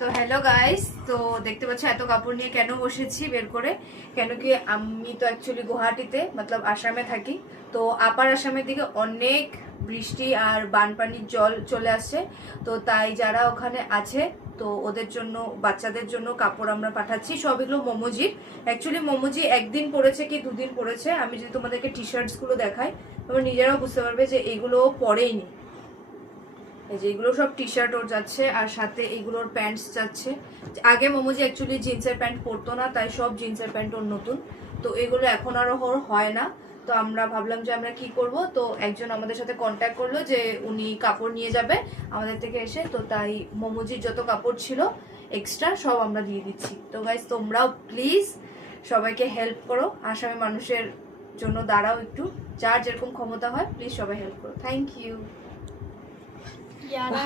তো hello guys, তো দেখতে পাচ্ছ এত কাপড় নিয়ে কেন বসেছি বের করে, কেন কি আমি তো অ্যাকচুয়ালি গুয়াহাটিতে মতলব আসামে থাকি। তো আপার আসামের দিকে অনেক বৃষ্টি আর বানপানির জল চলে আসছে। তো তাই যারা ওখানে আছে তো ওদের জন্য, বাচ্চাদের জন্য কাপড় আমরা পাঠাচ্ছি। সব এগুলো মোমোজির। অ্যাকচুয়ালি মোমোজি একদিন পরেছে কি দুদিন পরেছে। আমি যদি তোমাদেরকে টি শার্টস গুলো দেখাই তোমরা নিজেরাও বুঝতে পারবে যে এগুলো পরেইনি। এই যে এগুলো সব টি শার্ট ওর যাচ্ছে, আর সাথে এগুলোর প্যান্টস যাচ্ছে। আগে মোমোজি অ্যাকচুয়ালি জিন্সের প্যান্ট পরতো না, তাই সব জিন্সের প্যান্ট ওর নতুন। তো এগুলো এখন আর ওর হয় না। তো আমরা ভাবলাম যে আমরা কি করব, তো একজন আমাদের সাথে কন্ট্যাক্ট করলো যে উনি কাপড় নিয়ে যাবে আমাদের থেকে এসে। তো তাই মোমোজির যত কাপড় ছিল এক্সট্রা সব আমরা দিয়ে দিচ্ছি। তো গাইস তোমরাও প্লিজ সবাইকে হেল্প করো, আসামি মানুষের জন্য দাঁড়াও একটু, যার যেরকম ক্ষমতা হয় প্লিজ সবাই হেল্প করো। Thank you. যারা